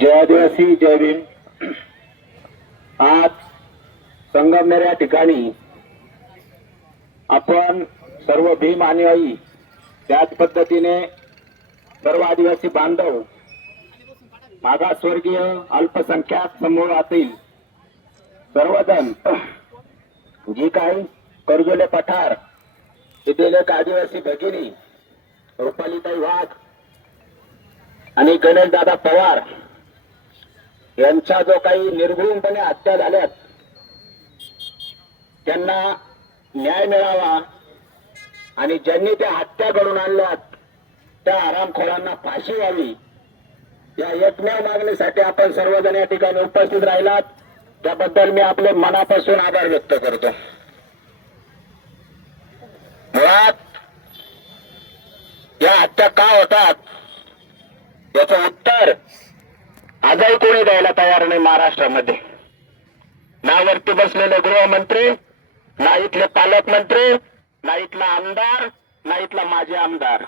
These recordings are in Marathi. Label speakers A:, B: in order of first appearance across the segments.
A: जय आदिवासी जय भीम. आज संगमनेर या ठिकाणी आपण सर्व भीम अनुयायी त्याच पद्धतीने सर्व आदिवासी बांधव मागासवर्गीय अल्पसंख्याक समूहातील सर्वजण जी काही कर्जोले पठार तिथे एक आदिवासी भगिनी रुपालीताई वाघ आणि गणेशदादा पवार यांच्या जो काही निर्घृणपणे हत्या झाल्यात त्यांना न्याय मिळावा आणि ज्यांनी त्या हत्या घडून आणल्यात त्या आरामखोरांना फाशी व्हावी. या एकमेव मागणीसाठी आपण सर्वजण या ठिकाणी उपस्थित राहिलात. त्याबद्दल मी आपले मनापासून आभार व्यक्त करतो. मुळात या हत्या का होतात? याच उत्तर आजही कोणी द्यायला तयार नाही महाराष्ट्रामध्ये. ना वरती बसलेले गृहमंत्री ना इथले पालकमंत्री ना इथला आमदार ना इथला माजी आमदार.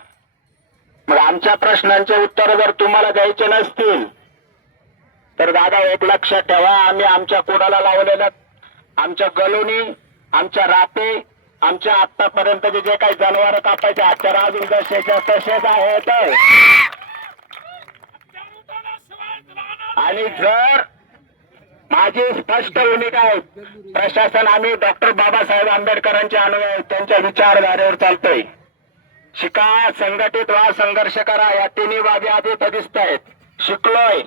A: मग आमच्या प्रश्नांचे उत्तर जर तुम्हाला द्यायचे नसतील तर दादा एक लक्षात ठेवा आम्ही आमच्या कोणाला लावलेल्या आमच्या गलोनी आमच्या रापे आमच्या आतापर्यंतचे जे काही जनावर कापायचे हत्यार अजून जसेच्या तसेच आहेत आणि जर माझी स्पष्ट भूमिका आहे प्रशासन आम्ही डॉक्टर बाबासाहेब आंबेडकरांचे अनुयायी त्यांच्या विचारधारेवर चालतोय. शिका संघटित व्हा संघर्ष करा या तिन्ही बाबी आधी इथं दिसत आहेत. शिकलोय.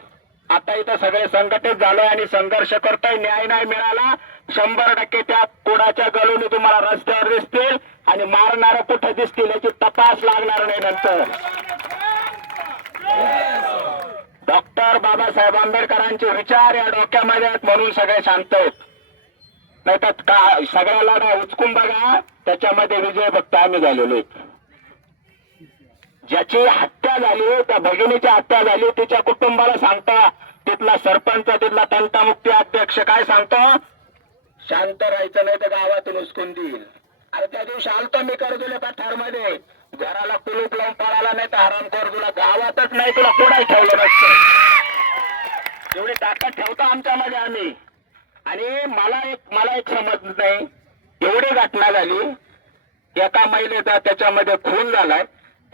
A: आता इथं सगळे संघटित झालोय आणि संघर्ष करतोय. न्याय नाही मिळाला शंभर टक्के त्या कोणाच्या गळून तुम्हाला रस्त्यावर दिसतील आणि मारणार कुठे दिसतील याची तपास लागणार नाही नंतर डॉक्टर बाबासाहेब आंबेडकरांचे विचार या डोक्यामध्ये आहेत म्हणून सगळे शांत आहेत. नाही तर का सगळ्याला ना उचकून बघा त्याच्यामध्ये विजय भक्त आम्ही झालेलो ज्याची हत्या झाली त्या भगिनीची हत्या झाली तिच्या कुटुंबाला सांगता तिथला सरपंच तिथला तंटामुक्ती अध्यक्ष काय सांगतो? शांत राहायचं नाही तर गावातून उचकून देईल. अरे त्या दिवशी आलतो मी कर्जुले पठारमध्ये घराला कुलूप लावून पळाला नाही तर हराम तुला गावातच नाही तुला कोणाही ठेवलं नसतं? एवढी ताकद ठेवतो आमच्यामध्ये आम्ही. आणि मला एक मला एक समजत नाही. एवढी घटना झाली. एका महिलेचा त्याच्यामध्ये खून झालाय.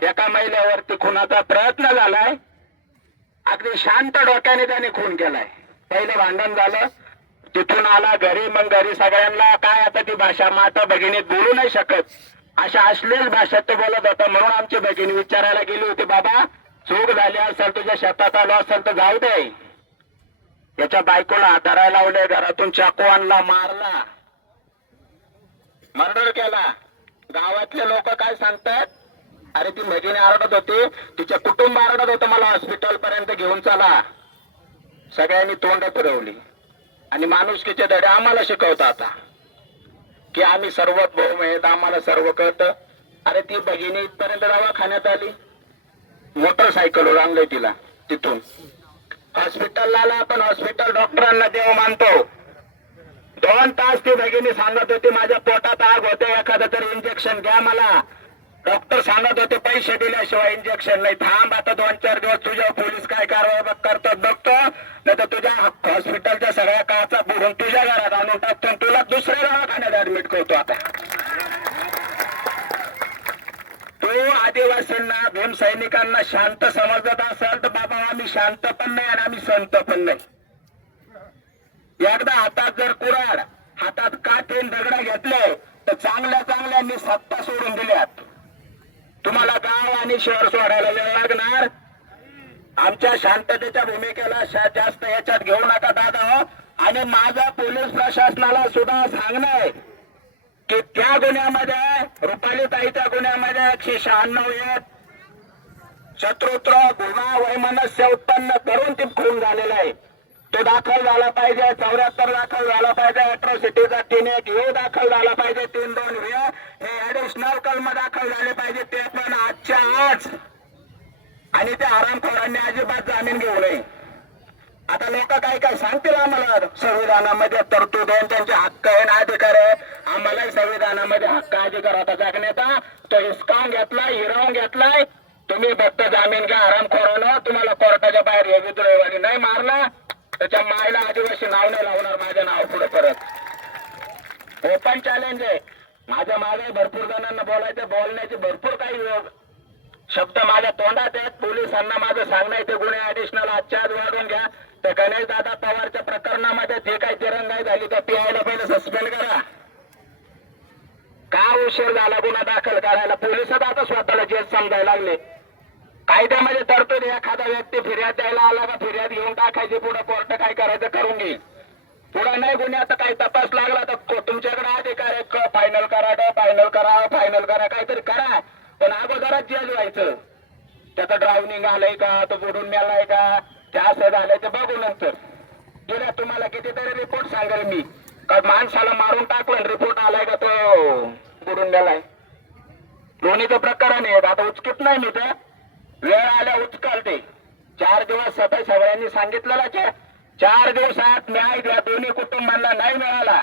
A: एका महिलेवरती खुनाचा प्रयत्न झालाय. अगदी शांत डोक्याने त्याने खून केलाय. पहिले भांडण झालं. तिथून आला घरी मग घरी सगळ्यांना काय आता ती भाषा माता भगिनी बोलू नाही शकत. अशा अश्लील भाषेत ते बोलत होता. म्हणून आमची भगिनी विचारायला गेली होती बाबा चूक झाली असेल तुझ्या शेतात आलो असेल तर जाऊ दे. याच्या बायकोला आधाराय लावले घरातून चाकू आणला मारला. मर्डर केला. गावातले लोक काय सांगतात? अरे ती भगिनी आरडत होती. तिचे कुटुंब आरडत होतं मला हॉस्पिटल पर्यंत घेऊन चला. सगळ्यांनी तोंड फिरवली. आणि माणुसकीचे धडे आम्हाला शिकवता आता. की आम्ही सर्व भाऊ आहेत आम्हाला सर्व कळतं. अरे ती भगिनी इथपर्यंत दवाखान्यात आली. मोटरसायकलवर आणलंय तिला तिथून. हॉस्पिटलला आपण हॉस्पिटल डॉक्टरांना देव मानतो. दोन तास ती भगिनी सांगत होती माझ्या पोटात आग होते एखादं तरी इंजेक्शन घ्या मला. डॉक्टर सांगत होते पैसे दिल्याशिवाय इंजेक्शन नाही. थांब आता दोन चार दिवस तुझ्या पोलीस काय कारवाई करतात बघतो. नाही तर तुझ्या हॉस्पिटलच्या सगळ्या काचा बुडून तुझ्या घरात आणून टाकतो तुला दुसऱ्या दवाखान्यात ऍडमिट करतो आता तो आदिवासींना भीम सैनिकांना शांत समजत असेल तर बाबा आम्ही शांत पण नाही आणि आम्ही संत पण नाही. एकदा हातात जर कुराड हातात काठीन दगडा घेतले तर चांगल्या चांगल्या मी सत्ता सोडून दिल्यात. तुम्हाला गाव आणि शहर सोडायला वेळ लागणार? आमच्या शांततेच्या भूमिकेला जास्त याच्यात घेऊ नका दादा. आणि माझा पोलीस प्रशासनाला सुद्धा सांगणं आहे की त्या गुन्ह्यामध्ये रुपाली ताईच्या गुन्ह्यामध्ये एकशे शहाण्णव आहेत शत्रुत्र गुन्हा वैमनस्य उत्पन्न करून ती खून झालेला आहे. तो दाखल झाला पाहिजे चौऱ्याहत्तर दाखल झाला पाहिजे अट्रॉसिटीचा तीन एक हे दाखल झाला पाहिजे तीन दोन हे हे ऍडिशनल कलम दाखल झाले पाहिजे ते पण आजच्या आज. आणि त्या आरामखोरांनी अजिबात जामीन घेऊ नये. आता लोक काय काय सांगतील आम्हाला? संविधानामध्ये तरतूद आहे त्यांचे हक्क आहे ना अधिकार आहे. आम्हालाही संविधानामध्ये हक्क अधिकार होता जगण्याचा. तो हिसकावून घेतलाय हिरावून घेतलाय. तुम्ही फक्त जामीन घ्या आराम करून तुम्हाला कोर्टाच्या बाहेर हे विद्रोहवादी नाही मारला त्याच्या मायला आदिवासी नाव नाही लावणार. माझं नाव पुढे परत. ओपन चॅलेंज आहे. माझ्या मागे भरपूर जणांना बोलायचं बोलण्याचे भरपूर काही शब्द माझ्या तोंडात आहेत. पोलिसांना माझं सांगणं ते गुन्हे ऍडिशनल आजच्या आज वाढवून घ्या. तर गणेश दादा पवारच्या प्रकरणामध्ये जे काही तिरंगाई झाली तर पीआयला पहिले सस्पेंड करा. का उशीर झाला गुन्हा दाखल करायला? पोलीस आता स्वतःला जेल समजायला लागले. कायद्यामध्ये तरतूद एखादा व्यक्ती फिर्याद द्यायला आला का फिर्याद घेऊन टाकायची पुढे कोर्ट काय करायचं करून घेईल. पुढे नाही गुन्ह्याचा काही तपास लागला तर को- तुमच्याकडे अधिकार आहे फायनल करा फायनल करा फायनल करा काहीतरी करा पण अगोदरच जज व्हायचं त्याचं का? तो बुडून मेलाय का? ते असं झालंय ते बघू नंतर. गेल्या तुम्हाला कितीतरी रिपोर्ट सांगेल मी. का माणसाला मारून टाकलं रिपोर्ट आलाय का तो? बुडून मेलाय. दोन्हीचं प्रकरण आहे. आता उचकीत नाही मी तर. वेळ आल्या उचकाल ते. चार दिवस सफाई सगळ्यांनी सांगितलेलं की चार दिवसात न्याय या दोन्ही कुटुंबांना नाही मिळाला.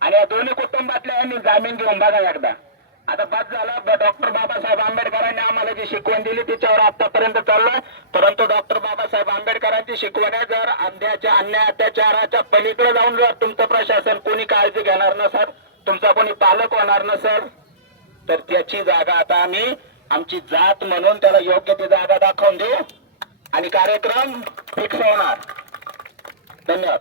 A: आणि या दोन्ही कुटुंबातल्या यांनी जामीन घेऊन बघा एकदा. आता बस झालं. डॉक्टर बाबासाहेब आंबेडकरांनी आम्हाला जी शिकवण दिली तिच्यावर आतापर्यंत चाललोय. परंतु डॉक्टर बाबासाहेब आंबेडकरांची शिकवण आहे. जर अंध्याच्या अन्याय अत्याचाराच्या पलीकडे जाऊन जर तुमचं प्रशासन कोणी काळजी घेणार नसर तुमचा कोणी पालक होणार नसर तर त्याची जागा आता आम्ही आमची जात म्हणून त्याला योग्य ती जागा दाखवून देऊ. आणि कार्यक्रम फिक्स होणार. धन्यवाद.